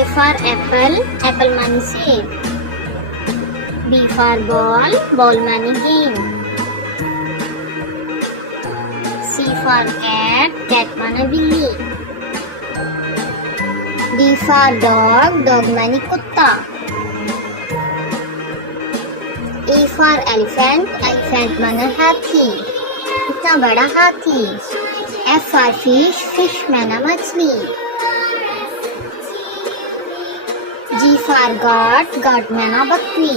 A for apple, apple माने सेब. B for ball, ball माने game. C for cat, cat माने बिल्ली. D for dog, dog माने कुत्ता. E for elephant, elephant माने हाथी, इतना बड़ा हाथी. F for fish, fish माने मछली. G for goat, goat माने बकरी.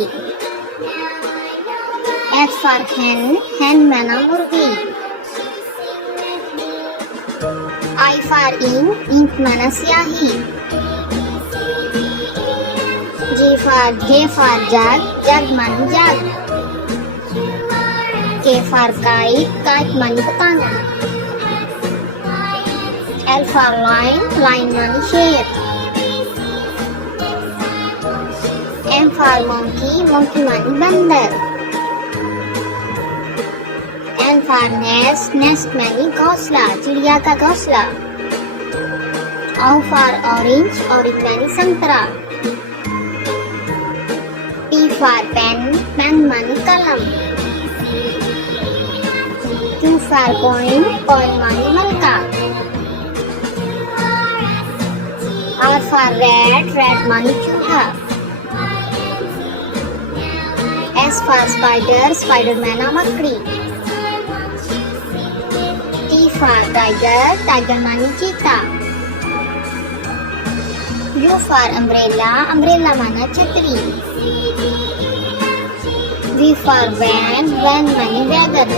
H for hen, hen माने मुर्गी. I for ink, ink माने स्याही. J for jug, jug माने जग. K for kite, kite माने पतंग. L for lion, lion माने शेर. M for monkey, monkey माने बंदर. N for nest, nest माने घोंसला, चिड़िया का घोंसला. O for orange, orange माने संतरा. P for pen, pen माने कलम. Q for coin, coin माने मलका. R for rat, rat माने चूहा. S for spider, spider माने मकड़ी. T for tiger, tiger माने चीता. U for umbrella, umbrella माने छतरी. V for van, van माने wagon.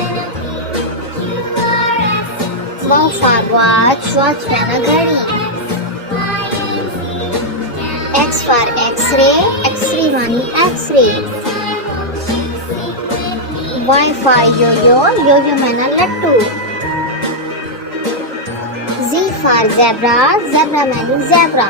W for watch, watch माने घड़ी. X for x-ray, x-ray माने x-ray. Y for yo-yo, yo-yo माने लट्टू. Z for zebra, zebra माने zebra.